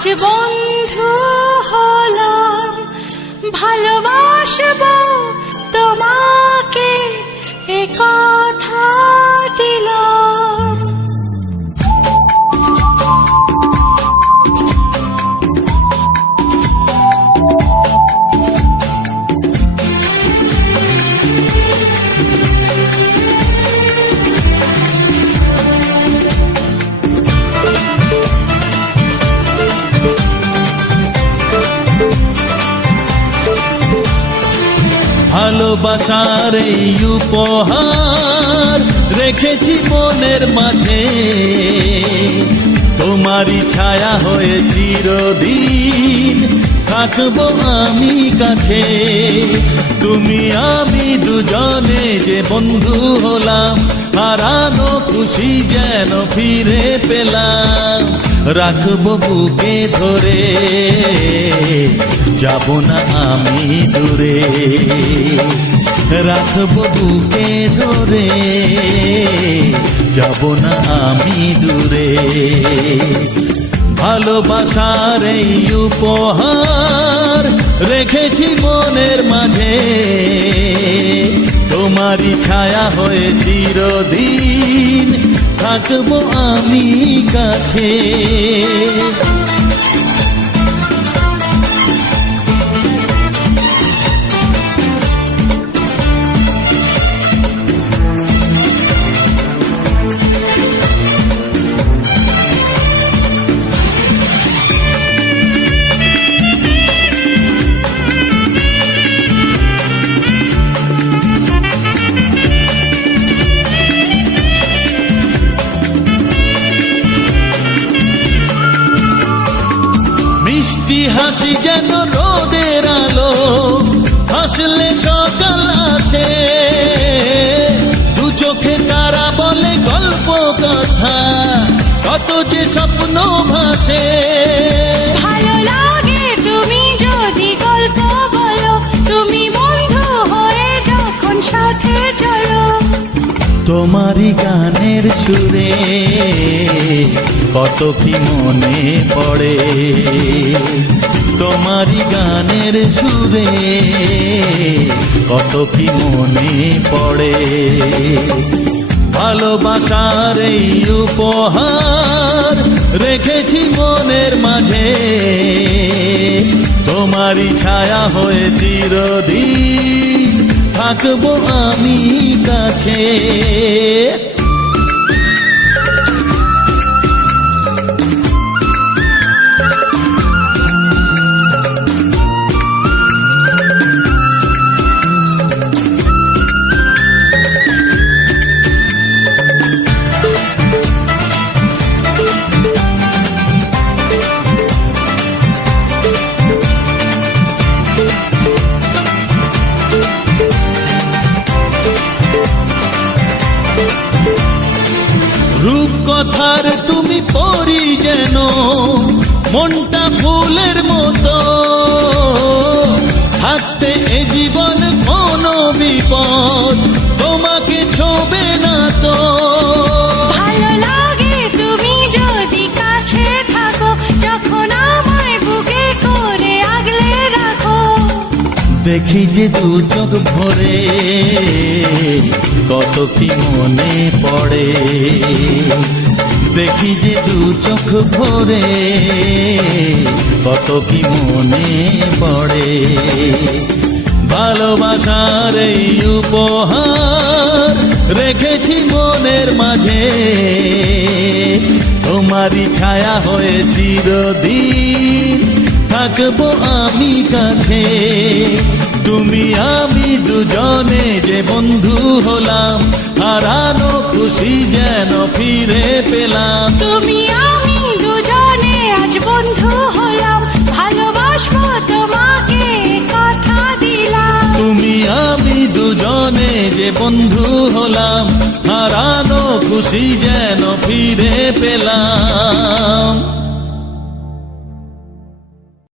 আজ বন্ধু হলাম ভালোবাসব তোমাকে এ ভালোবাসার এই উপহার রেখেছি মনের মাঝে। তোমারই ছায়া হয়ে চিরদিন থাকব আমি কাছে। তুমি আমি দুজনে যে বন্ধু হলাম, হারানো খুশি যেন ফিরে পেলাম। রাখব বুকে ধরে, যাব না আমি দূরে। রাখব বুকে ধরে, যাব না আমি দূরে। ভালোবাসার এই উপহার রেখেছি মনের মাঝে। তোমারই ছায়া হয়ে চিরদিন থাকব আমি কাছে। মিষ্টি হাসি যেন রোদের আলো। হাসলে সকাল আসে। দু চোখে তারা বলে গল্প কথা কত যে স্বপ্ন ভাসে। ভালো লাগে তুমি যদি গল্প বলো তুমি বন্ধু হয়ে যখন সাথে চলো। তোমারই গানের সুরে কত কি মনে পড়ে? তোমারই গানের সুরে কত কি মনে পড়ে? ভালোবাসার এই উপহার রেখেছি মনের মাঝে। তোমারই ছায়া হয়ে চিরদিন থাকব আমি কাছে। পরি যেন মনটা ফুলের মতো। থাকতে এ জীবন কোনো বিপদ তোমাকে ছোবে না তো। দেখি যে দু চোখ ভরে কত কি মনে পড়ে। দেখি যে দু চোখ ভরে কত কি মনে পড়ে। ভালোবাসার এই উপহার রেখেছি মনের মাঝে। তোমারই ছায়া হয়ে চিরদিন থাকব আমি কাছে। তুমি আমি দুজনে যে বন্ধু হলাম হারানো খুশি যেন ফিরে পেলাম। তুমি আমি দুজনে আজ বন্ধু হলাম ভালোবাসবো তোমাকে কথা দিলাম। তুমি আমি দুজনে যে বন্ধু হলাম হারানো খুশি যেন ফিরে পেলাম।